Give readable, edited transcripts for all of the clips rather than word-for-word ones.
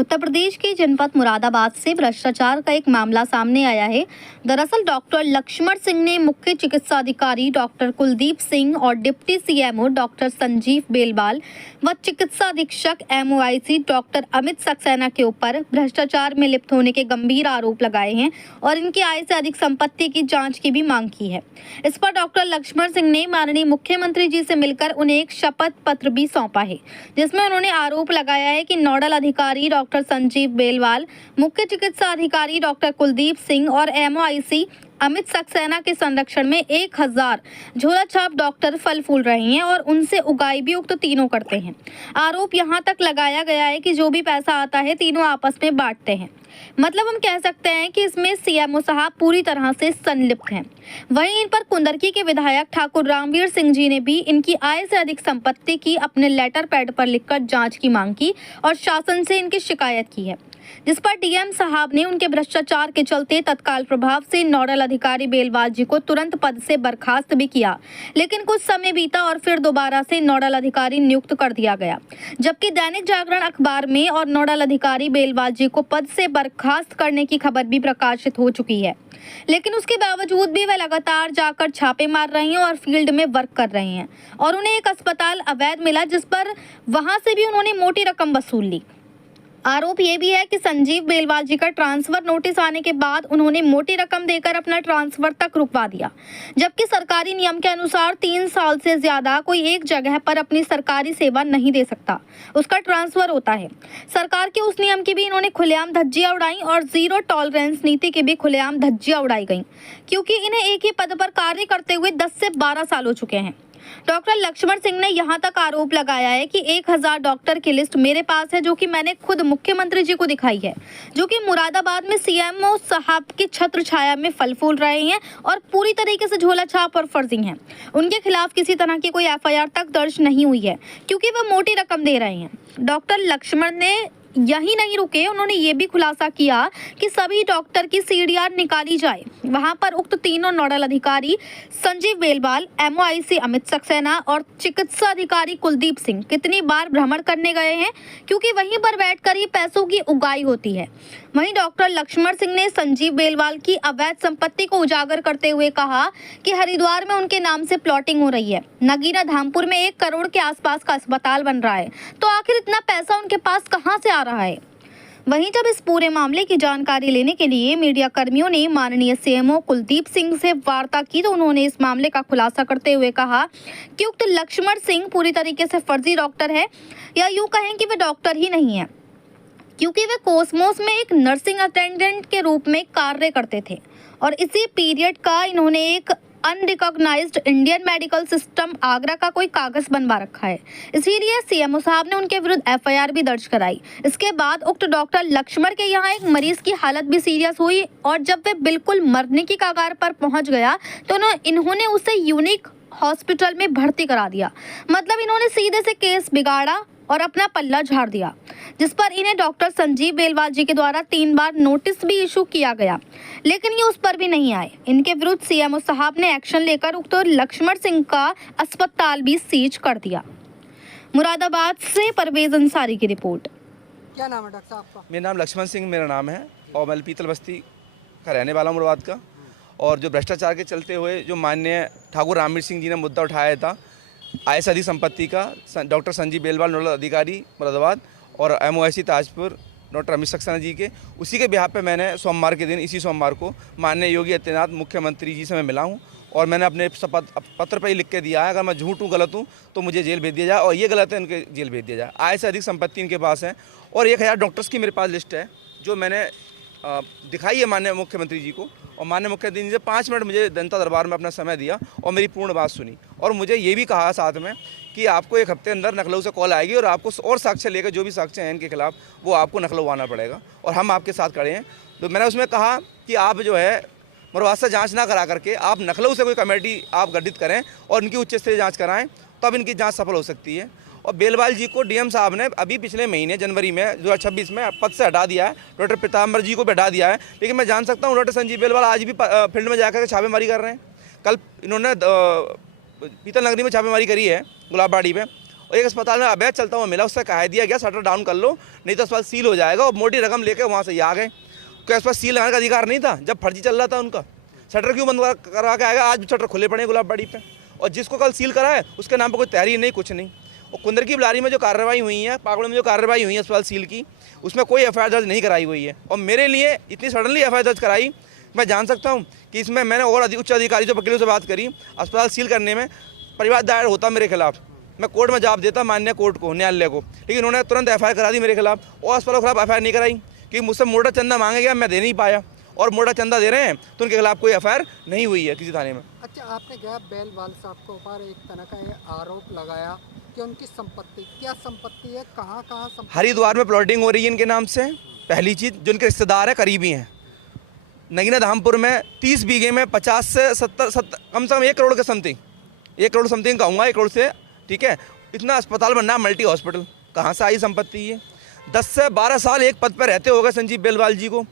उत्तर प्रदेश के जनपद मुरादाबाद से भ्रष्टाचार का एक मामला सामने आया है। दरअसल डॉक्टर लक्ष्मण सिंह ने मुख्य चिकित्सा अधिकारी डॉक्टर कुलदीप सिंह और deputy CMO doctor Sanjeev Belwal व चिकित्सा अधीक्षक एमओआईसी डॉक्टर अमित सक्सेना के ऊपर भ्रष्टाचार में लिप्त होने के गंभीर आरोप लगाए हैं और इनकी आय से अधिक संपत्ति की जांच की भी मांग की है। इस पर डॉक्टर लक्ष्मण सिंह ने माननीय मुख्यमंत्री जी से मिलकर उन्हें एक शपथ पत्र भी सौंपा है, जिसमें उन्होंने आरोप लगाया है कि नोडल अधिकारी डॉक्टर संजीव बेलवाल, मुख्य चिकित्सा अधिकारी डॉक्टर कुलदीप सिंह और एमओआईसी अमित सक्सेना के संरक्षण में 1000 झोला छाप डॉक्टर फल फूल रहे हैं और उनसे उगाई भी उक्त तीनों करते हैं। आरोप यहां तक लगाया गया है कि जो भी पैसा आता है तीनों आपस में बांटते हैं। मतलब हम कह सकते हैं कि इसमें सीएमओ साहब पूरी तरह से संलिप्त हैं। वहीं इन पर कुंदरकी के विधायक ठाकुर रामवीर सिंह जी ने भी इनकी आय से अधिक संपत्ति की अपने लेटर पैड पर लिखकर जांच की मांग की और शासन से इनकी शिकायत की है, जिस पर डीएम साहब ने उनके भ्रष्टाचार के चलते तत्काल प्रभाव से नोडल अधिकारी बेलवाल जी को तुरंत पद से बर्खास्त भी किया। लेकिन कुछ समय बीता और फिर दोबारा से नोडल अधिकारी नियुक्त कर दिया गया, जबकि दैनिक जागरण अखबार में और नोडल अधिकारी बेलवाल जी को पद से बर्खास्त करने की खबर भी प्रकाशित हो चुकी है। लेकिन उसके बावजूद भी वे लगातार जाकर छापे मार रहे हैं और फील्ड में वर्क कर रहे हैं और उन्हें एक अस्पताल अवैध मिला, जिस पर वहां से भी उन्होंने मोटी रकम वसूल ली। आरोप ये भी है कि संजीव बेलवाल जी का ट्रांसफर नोटिस आने के बाद उन्होंने मोटी रकम देकर अपना ट्रांसफर तक रुकवा दिया, जबकि सरकारी नियम के अनुसार 3 साल से ज्यादा कोई एक जगह पर अपनी सरकारी सेवा नहीं दे सकता, उसका ट्रांसफर होता है। सरकार के उस नियम की भी इन्होंने खुलेआम धज्जियां उड़ाई और जीरो टॉलरेंस नीति की भी खुलेआम धज्जियां उड़ाई गई, क्योंकि इन्हें एक ही पद पर कार्य करते हुए 10 से 12 साल हो चुके हैं। डॉक्टर लक्ष्मण सिंह ने यहां तक आरोप लगाया है कि 1000 डॉक्टर की लिस्ट मेरे पास है, जो कि मैंने खुद मुख्यमंत्री जी को दिखाई है, जो कि मुरादाबाद में सीएमओ साहब की छत्र छाया में फल फूल रहे हैं और पूरी तरीके से झोला छाप और फर्जी हैं। उनके खिलाफ किसी तरह की कोई एफआईआर तक दर्ज नहीं हुई है, क्योंकि वह मोटी रकम दे रहे हैं। डॉक्टर लक्ष्मण ने यही नहीं रुके, उन्होंने ये भी खुलासा किया कि सभी डॉक्टर की सीडीआर निकाली जाए। वहां पर उक्त तीनों नोडल अधिकारी संजीव बेलवाल, एमओआईसी अमित सक्सेना और चिकित्सा अधिकारी कुलदीप सिंह कितनी बार भ्रमण करने गए हैं, क्योंकि वहीं पर बैठकर ही पैसों की उगाई होती है। वहीं डॉक्टर लक्ष्मण सिंह ने संजीव बेलवाल की अवैध संपत्ति को उजागर करते हुए कहा कि हरिद्वार में उनके नाम से प्लॉटिंग हो रही है, नगीना धामपुर में 1 करोड़ के आसपास का अस्पताल बन रहा है, तो आखिर इतना पैसा उनके पास कहां से आ रहा है। वहीं जब इस पूरे मामले की जानकारी लेने के लिए मीडिया कर्मियों ने माननीय सीएमओ कुलदीप सिंह से वार्ता की, तो उन्होंने इस मामले का खुलासा करते हुए कहा कि उक्त लक्ष्मण सिंह पूरी तरीके से फर्जी डॉक्टर है, या यूं कहें कि वे डॉक्टर ही नहीं है, क्योंकि वे कोसमोस में एक नर्सिंग अटेंडेंट के रूप में कार्य करते थे और इसी पीरियड का इन्होंने एक unrecognised Indian medical system Agra का कोई कागज बनवा रखा है। इसीलिए सीएमओ साहब ने उनके विरुद्ध एफआईआर भी दर्ज कराई। इसके बाद उक्त डॉक्टर लक्ष्मण के यहाँ एक मरीज की हालत भी सीरियस हुई और जब वे बिल्कुल मरने की कगार पर पहुंच गया तो इन्होंने उसे यूनिक हॉस्पिटल में भर्ती करा दिया। मतलब इन्होंने सीधे से केस बिगाड़ा और अपना पल्ला झाड़ दिया, जिस पर इन्हें डॉक्टर संजीव बेलवाल जी के द्वारा 3 बार नोटिस भी इशू किया गया, लेकिन ये उस पर भी नहीं आए। इनके विरुद्ध सीएमओ साहब ने एक्शन लेकर उक्त लक्ष्मण सिंह का अस्पताल भी सीज कर दिया। मुरादाबाद से परवेज अंसारी की रिपोर्ट। क्या नाम है डॉक्टर साहब आपका? मेरा नाम लक्ष्मण सिंह मेरा नाम है और मैं पीतल बस्ती का रहने वाला हूँ मुरादाबाद का। और जो भ्रष्टाचार के चलते हुए जो माननीय ठाकुर रामवीर सिंह जी ने मुद्दा उठाया था आय से अधिक संपत्ति का, डॉक्टर संजीव बेलवाल नोडल अधिकारी मुरादाबाद और एमओआईसी ताजपुर डॉक्टर अमित सक्सेना जी के, उसी के बिहाफ पे मैंने सोमवार के दिन, इसी सोमवार को माननीय योगी आदित्यनाथ मुख्यमंत्री जी से मैं मिला हूँ और मैंने अपने पत्र पर ही लिख के दिया है, अगर मैं झूठ हूँ, गलत हूँ तो मुझे जेल भेज दिया जाए और ये गलत है उनके जेल भेज दिया जाए। आय से अधिक संपत्ति इनके पास है और 1000 डॉक्टर्स की मेरे पास लिस्ट है जो मैंने दिखाई है माननीय मुख्यमंत्री जी को, और माननीय मुख्यमंत्री जी से 5 मिनट मुझे जनता दरबार में अपना समय दिया और मेरी पूर्ण बात सुनी और मुझे ये भी कहा साथ में कि आपको 1 हफ्ते अंदर लखनऊ से कॉल आएगी और आपको और साक्ष्य लेकर जो भी साक्ष्य हैं इनके खिलाफ वो आपको लखनऊ आना पड़ेगा और हम आपके साथ खड़े हैं। तो मैंने उसमें कहा कि आप जो है मुरादाबाद से जाँच ना करा करके आप लखनऊ से कोई कमेटी आप गठित करें और इनकी उच्च स्तरीय जाँच कराएँ, तब इनकी जाँच सफल हो सकती है। और बेलवाल जी को डीएम साहब ने अभी पिछले महीने जनवरी में 2026 में पद से हटा दिया है, डॉक्टर पीताम्बर जी को भी हटा दिया है, लेकिन मैं जान सकता हूँ डॉक्टर संजीव बेलवाल आज भी फील्ड में जाकर छापेमारी कर रहे हैं। कल इन्होंने पीतल नगरी में छापेमारी करी है गुलाबबाड़ी में और एक अस्पताल में अवैध चलता हुआ मिला, उससे कह दिया गया शटर डाउन कर लो नहीं तो अस्पताल सील हो जाएगा, और मोटी रकम लेकर वहाँ से आ गए। क्या इस पर सील लगाने का अधिकार नहीं था जब फर्जी चल रहा था उनका? शटर क्यों बंद करवा के आएगा? आज भी शटर खुले पड़े हैं गुलाबबाड़ी पे, और जिसको कल सील करा है उसके नाम पर कोई तैयारी नहीं, कुछ नहीं। और कुंदर की बिलारी में जो कार्रवाई हुई है, पागड़ में जो कार्रवाई हुई है अस्पताल सील की, उसमें कोई एफआईआर दर्ज नहीं कराई हुई है। और मेरे लिए इतनी सडनली एफआईआर दर्ज कराई, मैं जान सकता हूँ कि इसमें मैंने और उच्च अधिकारी जो वकीलों से बात करी, अस्पताल सील करने में परिवार दायर होता मेरे खिलाफ, मैं कोर्ट में जवाब देता माननीय कोर्ट को, न्यायालय को, लेकिन उन्होंने तुरंत एफआईआर करा दी मेरे खिलाफ, और अस्पताल के खिलाफ एफआईआर नहीं कराई क्योंकि मुझसे मोटा चंदा मांगे गया, मैं दे नहीं पाया, और मोटा चंदा दे रहे हैं तो उनके खिलाफ कोई एफआईआर नहीं हुई है किसी थाने में। अच्छा, आपने गया बेलवाल साहब के ऊपर एक तरह का ये आरोप लगाया कि उनकी संपत्ति, क्या संपत्ति है, कहाँ कहाँ संपत्ति? हरिद्वार में प्लॉटिंग हो रही है इनके नाम से, पहली चीज़। जो इनके रिश्तेदार हैं, करीबी हैं, नगीना धामपुर में 30 बीघे में 50 से 70 कम से कम 1 करोड़ के समथिंग, 1 करोड़ समथिंग कहूँगा, 1 करोड़ से, ठीक है। इतना अस्पताल बनना, मल्टी हॉस्पिटल, कहाँ से आई संपत्ति ये? 10 से 12 साल एक पद पर रहते होगा संजीव बेलवाल जी को।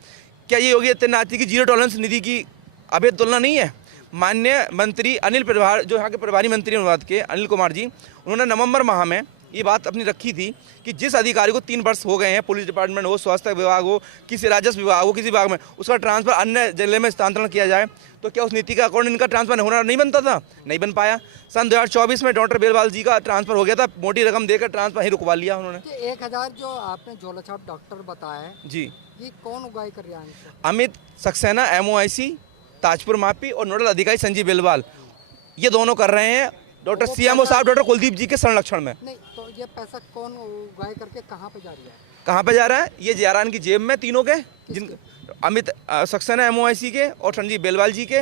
क्या ये योगी आदित्यनाथ जी की जीरो टॉलरेंस नीति की अभेद तुलना नहीं है? माननीय मंत्री अनिल प्रभार, जो यहाँ के प्रभारी मंत्री हैं अनुवाद के, अनिल कुमार जी, उन्होंने नवंबर माह में ये बात अपनी रखी थी कि जिस अधिकारी को 3 वर्ष हो गए हैं, पुलिस डिपार्टमेंट हो, स्वास्थ्य विभाग हो, किसी राजस्व विभाग हो, किसी विभाग में, उसका ट्रांसफर अन्य जिले में स्थानांतरण किया जाए, तो क्या उस नीति का अकॉर्डिंग इनका ट्रांसफर होना नहीं बनता था? नहीं बन पाया। सन 2024 में डॉक्टर बेलवाल जी का ट्रांसफर हो गया था, मोटी रकम देकर ट्रांसफर ही रुकवा लिया उन्होंने। 1000 जो आपने झोला छाप डॉक्टर बताया है जी, ये कौन उगाई कर रहा है इनसे? अमित सक्सेना MOIC ताजपुर मापी और नोडल अधिकारी संजीव बेलवाल, ये दोनों कर रहे हैं डॉक्टर CMO साहब डॉक्टर कुलदीप जी के संरक्षण में। नहीं तो ये पैसा कौन उगाई करके कहाँ पे जा रही है? कहाँ पे जा रहा है? ये जा रहा है इनकी जेब में, तीनों के, जिन अमित सक्सेना MOIC के और संजीव बेलवाल जी के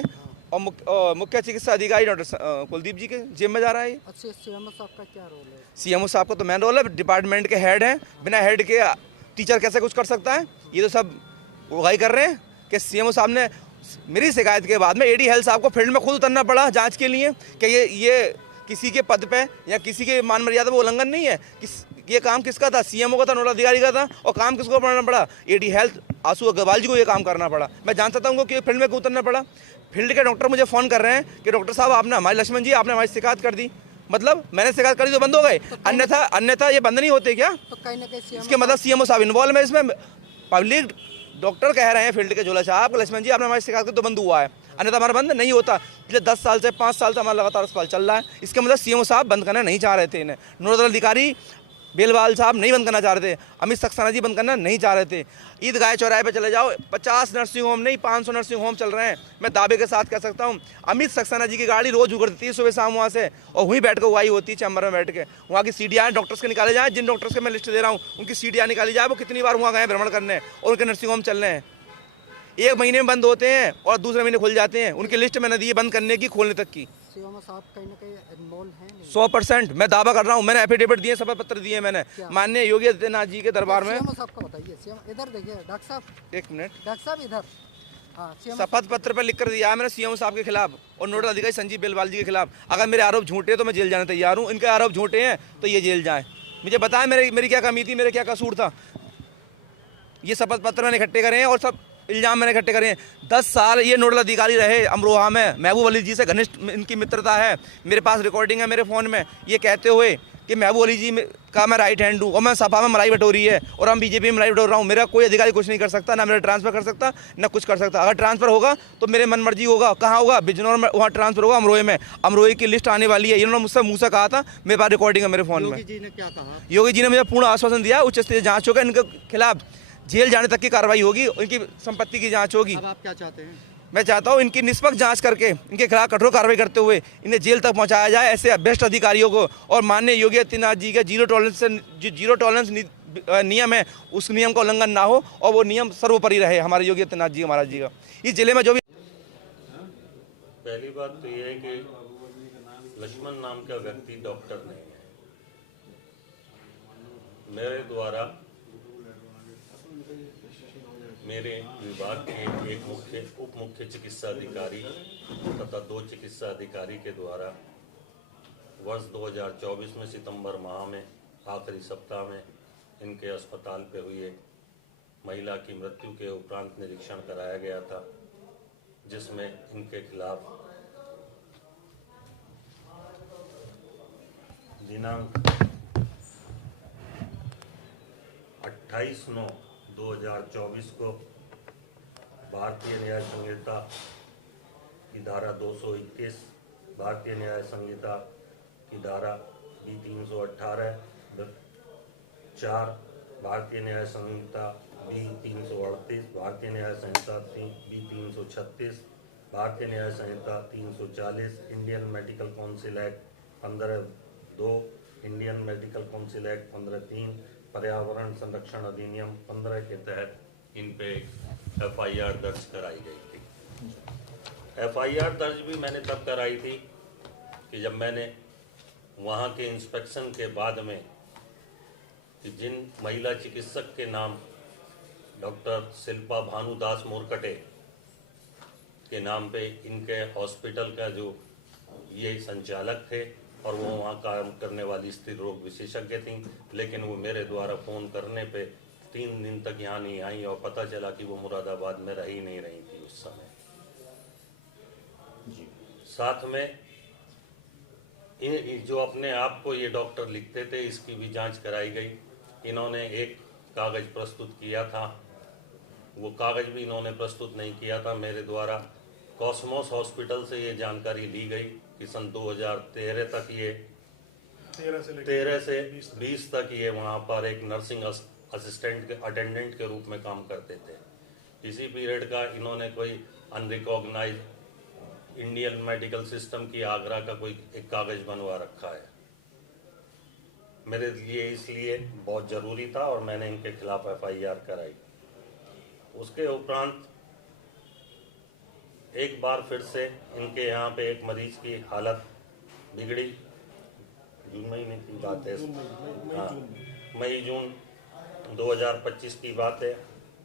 और मुख्य चिकित्सा अधिकारी डॉक्टर कुलदीप जी के जेब में जा रहा है ये। अच्छा, CMO साहब का क्या रोल है? CMO साहब का तो मेन रोल है, डिपार्टमेंट के हेड हैं, बिना हेड के टीचर कैसे कुछ कर सकता है? ये तो सब उगाई कर रहे हैं कि CMO साहब ने, मेरी शिकायत के बाद में AD हेल्थ साहब को फील्ड में खुद उतरना पड़ा जांच के लिए कि ये किसी के पद पे या किसी के मान मर्यादा पर उल्लंघन नहीं है। ये काम किसका था? CMO का था, नोडल अधिकारी का था, और काम किसको करना पड़ा? AD हेल्थ आशु अग्रवाल जी को ये काम करना पड़ा। मैं जान सकता हूँ कि फील्ड में क्यों उतरना पड़ा। फील्ड के डॉक्टर मुझे फ़ोन कर रहे हैं कि डॉक्टर साहब आपने हमारे, लक्ष्मण जी आपने हमारी शिकायत कर दी, मतलब मैंने शिकायत कर दी तो बंद हो गए, अन्यथा ये बंद नहीं होते क्या? तो कहीं ना कहीं इसके मतलब CMO साहब इन्वॉल्व है इसमें। पब्लिक डॉक्टर कह रहे हैं फील्ड के झोला साहब, लक्ष्मण जी आपने हमारी शिकायत की तो बंद हुआ है, अन्यथा हमारा बंद नहीं होता। पिछले 10 साल से 5 साल से हमारा लगातार अस्पताल चल रहा है। इसके मतलब CMO साहब बंद करना नहीं चाह रहे थे इन्हें, नोडल अधिकारी बेलवाल साहब नहीं बंद करना चाह रहे थे, अमित सक्सेना जी बंद करना नहीं चाह रहे थे। ईदगाह चौराहे पे चले जाओ, 50 नर्सिंग होम नहीं 500 नर्सिंग होम चल रहे हैं। मैं दावे के साथ कह सकता हूँ, अमित सक्सेना जी की गाड़ी रोज उगड़ती है सुबह शाम वहाँ से, और वहीं बैठ कर उगाई होती है चैम्बर में बैठ के। वहाँ की CDI डॉक्टर्स के निकाले जाए, जिन डॉक्टर्स के मैं लिस्ट दे रहा हूँ उनकी CDI निकाली जाए, वो कितनी बार वहाँ गए भ्रमण करने और उनके नर्सिंग होम चल रहे हैं। 1 महीने में बंद होते हैं और दूसरे महीने खुल जाते हैं। उनकी लिस्ट मैंने दी है बंद करने की, खोलने तक की। CMO साहब कहीं ना कहीं इन्वॉल्व हैं? 100% मैं दावा कर रहा हूँ, मैंने एफिडेविट दिए, शपथ पत्र दिए मैंने माननीय योगी आदित्यनाथ जी के दरबार में। CMO साहब का बताइए। CMO इधर देखिए डॉक्टर साहब, 1 मिनट, डॉक्टर साहब इधर। हाँ, CMO शपथ पत्र पर लिख कर दिया है मैंने CMO साहब के खिलाफ और नोडल अधिकारी संजीव बेलवाल जी के खिलाफ। अगर मेरे आरोप झूठे हैं तो मैं जेल जाने तैयार हूँ, इनके आरोप झूठे हैं तो ये जेल जाए। मुझे बताएं मेरी क्या कमी थी, मेरे क्या कसूर था? ये शपथ पत्र मैंने इकट्ठे करे हैं और सब इल्ज़ाम मैंने इकट्ठे करे हैं। 10 साल ये नोडल अधिकारी रहे अमरोहा में, महबूब अली जी से घनिष्ठ इनकी मित्रता है। मेरे पास रिकॉर्डिंग है मेरे फ़ोन में, ये कहते हुए कि महबूब अली जी का मैं राइट हैंड हूँ और मैं सपा में मलाई बटोरी है और हम BJP में मलाई बटोर रहा हूँ। मेरा कोई अधिकारी कुछ नहीं कर सकता, ना मेरा ट्रांसफ़र कर सकता, ना कुछ कर सकता। अगर ट्रांसफ़र होगा तो मेरे मन मर्जी होगा। कहाँ होगा? बिजनौर में, वहाँ ट्रांसफ़र होगा अमरोहे में। अमरोहे की लिस्ट आने वाली है, इन्होंने मुझसे मुँह से कहा था, मेरे पास रिकॉर्डिंग है मेरे फ़ोन में। योगी जी ने क्या कहा? योगी जी ने मुझे पूर्ण आश्वासन दिया, उच्च स्तरीय जाँच होगा, इनके खिलाफ जेल जाने तक की कार्रवाई होगी, इनकी संपत्ति की जांच होगी। अब आप क्या चाहते हैं? मैं चाहता हूं इनकी निष्पक्ष जांच करके इनके खिलाफ कठोर कार्रवाई करते हुए इन्हें जेल तक पहुंचाया जाए, ऐसे भ्रष्ट अधिकारियों को। और माननीय योगी आदित्यनाथ जी के जीरो टॉलरेंस नियम है, उस नियम का उल्लंघन ना हो और वो नियम सर्वोपरि रहे हमारे योगी आदित्यनाथ जी महाराज जी का। इस जिले में जो भी पहली बात तो ये है कि लक्ष्मण नाम का व्यक्ति डॉक्टर नहीं है। मेरे द्वारा मेरे विभाग के एक उप मुख्य चिकित्सा अधिकारी तथा 2 चिकित्सा अधिकारी के द्वारा वर्ष 2024 में सितंबर माह में आखिरी सप्ताह में इनके अस्पताल पे हुई एक महिला की मृत्यु के उपरांत निरीक्षण कराया गया था, जिसमें इनके खिलाफ दिनांक 28/9/2024 को भारतीय न्याय संहिता की धारा 221, भारतीय न्याय संहिता की धारा B 318, 4 भारतीय न्याय संहिता B 338, भारतीय न्याय संहिता B 336, भारतीय न्याय संहिता 340, Indian medical council act 15(2), Indian medical council act 15(3), पर्यावरण संरक्षण अधिनियम 15 के तहत इन पे FIR दर्ज कराई गई थी। FIR दर्ज भी मैंने तब कराई थी कि जब मैंने वहाँ के इंस्पेक्शन के बाद में कि जिन महिला चिकित्सक के नाम डॉक्टर शिल्पा भानुदास मोरकटे के नाम पे इनके हॉस्पिटल का जो ये संचालक थे और वो वहाँ काम करने वाली स्त्री रोग विशेषज्ञ थी, लेकिन वो मेरे द्वारा फ़ोन करने पे 3 दिन तक यहाँ नहीं आई और पता चला कि वो मुरादाबाद में रही नहीं रही थी उस समय। साथ में जो अपने आप को ये डॉक्टर लिखते थे इसकी भी जांच कराई गई। इन्होंने एक कागज़ प्रस्तुत किया था, वो कागज़ भी इन्होंने प्रस्तुत नहीं किया था। मेरे द्वारा कॉस्मोस हॉस्पिटल से ये जानकारी ली गई कि सन 2013 तक ये 13 से 20 तक ये वहाँ पर एक नर्सिंग असिस्टेंट अटेंडेंट के रूप में काम करते थे। इसी पीरियड का इन्होंने कोई अनरिकॉग्नाइज इंडियन मेडिकल सिस्टम की आगरा का कोई एक कागज़ बनवा रखा है। मेरे लिए इसलिए बहुत ज़रूरी था और मैंने इनके खिलाफ FIR कराई। उसके उपरांत एक बार फिर से इनके यहाँ पे एक मरीज की हालत बिगड़ी। जून महीने की बात है, हाँ, मई जून 2025 की बात है।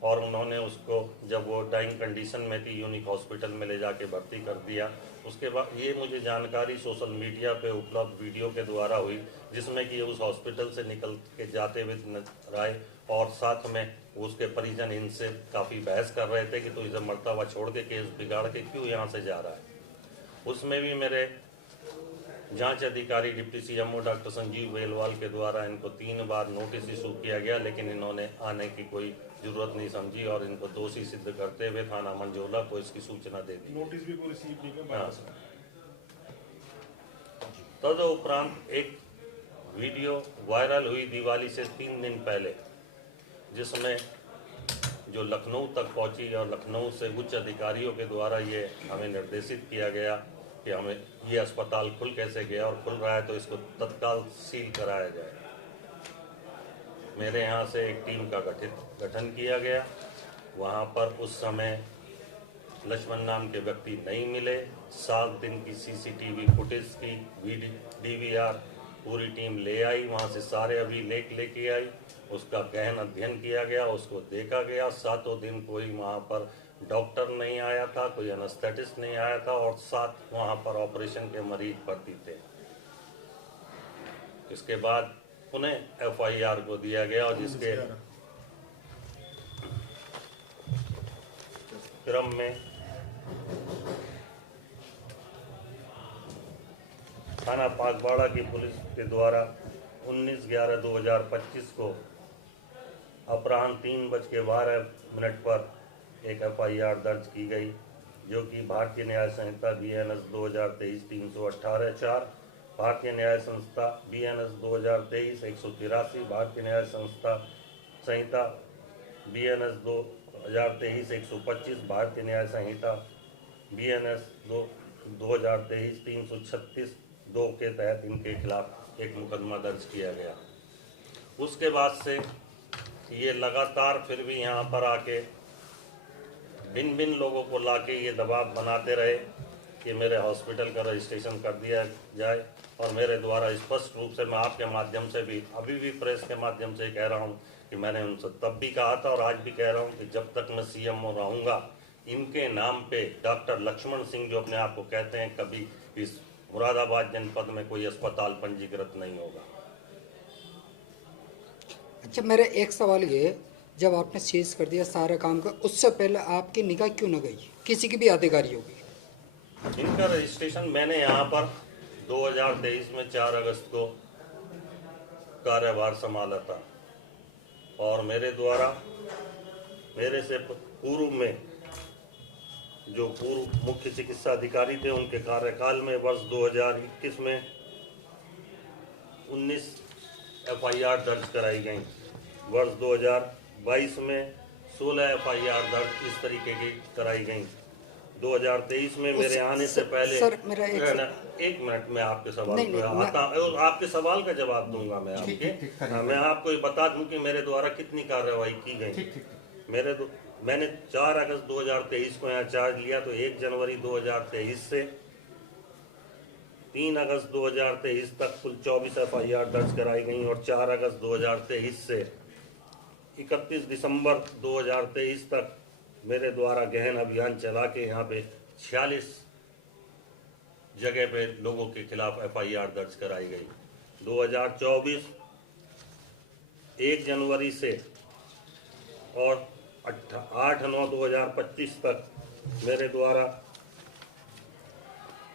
और उन्होंने उसको जब वो डाइंग कंडीशन में थी यूनिक हॉस्पिटल में ले जाके भर्ती कर दिया। उसके बाद ये मुझे जानकारी सोशल मीडिया पे उपलब्ध वीडियो के द्वारा हुई, जिसमें कि उस हॉस्पिटल से निकल के जाते हुए नजर आए और साथ में उसके परिजन इनसे काफ़ी बहस कर रहे थे कि तो इसे मरता हुआ छोड़ के केस बिगाड़ के क्यों यहाँ से जा रहा है। उसमें भी मेरे जांच अधिकारी deputy CMO doctor Sanjeev Belwal के द्वारा इनको 3 बार नोटिस इशू किया गया, लेकिन इन्होंने आने की कोई जरूरत नहीं समझी और इनको दोषी सिद्ध करते हुए थाना मंझोला को इसकी सूचना दे दी। नोटिस भी कोई रिसीव नहीं किया। तदुपरांत एक वीडियो वायरल हुई दिवाली से 3 दिन पहले, जिसमें जो लखनऊ तक पहुंची और लखनऊ से उच्च अधिकारियों के द्वारा ये हमें निर्देशित किया गया कि हमें ये अस्पताल खुल कैसे गया और खुल रहा है तो इसको तत्काल सील कराया जाए। मेरे यहाँ से एक टीम का गठन किया गया। वहाँ पर उस समय लक्ष्मण नाम के व्यक्ति नहीं मिले। 7 दिन की CCTV फुटेज की DVR पूरी टीम ले आई, वहाँ से सारे अभिलेख लेके आई, उसका गहन अध्ययन किया गया, उसको देखा गया। 7 दिन कोई वहाँ पर डॉक्टर नहीं आया था, कोई एनेस्थेटिस्ट नहीं आया था और 7 वहाँ पर ऑपरेशन के मरीज भर्ती थे। इसके बाद उन्हें FIR को दिया गया और जिसके क्रम में थाना पागवाड़ा की पुलिस के द्वारा 19/11/2025 को अपराह्न 3:12 पर एक FIR दर्ज की गई, जो कि भारतीय न्याय संहिता BNS 2023 318, 4 भारतीय न्याय संहिता BNS 2023 183, भारतीय न्याय संहिता BNS 2023 125, भारतीय न्याय संहिता BNS 2023 336 2 के तहत इनके खिलाफ एक मुकदमा दर्ज किया गया। उसके बाद से ये लगातार फिर भी यहाँ पर आके भिन्न लोगों को लाके ये दबाव बनाते रहे कि मेरे हॉस्पिटल का रजिस्ट्रेशन कर दिया जाए और मेरे द्वारा स्पष्ट रूप से मैं आपके माध्यम से भी अभी भी प्रेस के माध्यम से कह रहा हूँ कि मैंने उनसे तब भी कहा था और आज भी कह रहा हूँ कि जब तक मैं CMO रहूँगा इनके नाम पे डॉक्टर लक्ष्मण सिंह जो अपने आप को कहते हैं कभी इस मुरादाबाद जनपद में कोई अस्पताल पंजीकृत नहीं होगा। अच्छा, मेरा एक सवाल ये, जब आपने सीज कर दिया सारा काम का, उससे पहले आपकी निगाह क्यों न गई किसी की भी अधिकारी होगी? इनका रजिस्ट्रेशन मैंने यहाँ पर 2023 में 4 अगस्त को कार्यभार संभाला था और मेरे द्वारा मेरे से पूर्व में जो पूर्व मुख्य चिकित्सा अधिकारी थे उनके कार्यकाल में वर्ष 2021 में 19 FIR दर्ज कराई गई। वर्ष 2022 में 16 FIR दर्ज इस तरीके की कराई गई। 2023 में मेरे आने से पहले सर मेरा एक मिनट में आपके सवाल पे आता आपके सवाल का जवाब दूंगा मैं आपके। मैं आपको ये बता दूं कि मेरे द्वारा कितनी कार्रवाई की गई। मैंने 4 अगस्त 2023 को यहाँ चार्ज लिया, तो 1 जनवरी 2023 से 3 अगस्त 2023 तक कुल 24 FIR दर्ज कराई गई और 4 अगस्त 2023 से 31 दिसंबर 2023 तक मेरे द्वारा गहन अभियान चला के यहाँ पे 46 जगह पे लोगों के खिलाफ FIR दर्ज कराई गई। 2024 1 जनवरी से और 8/9/2025 तक मेरे द्वारा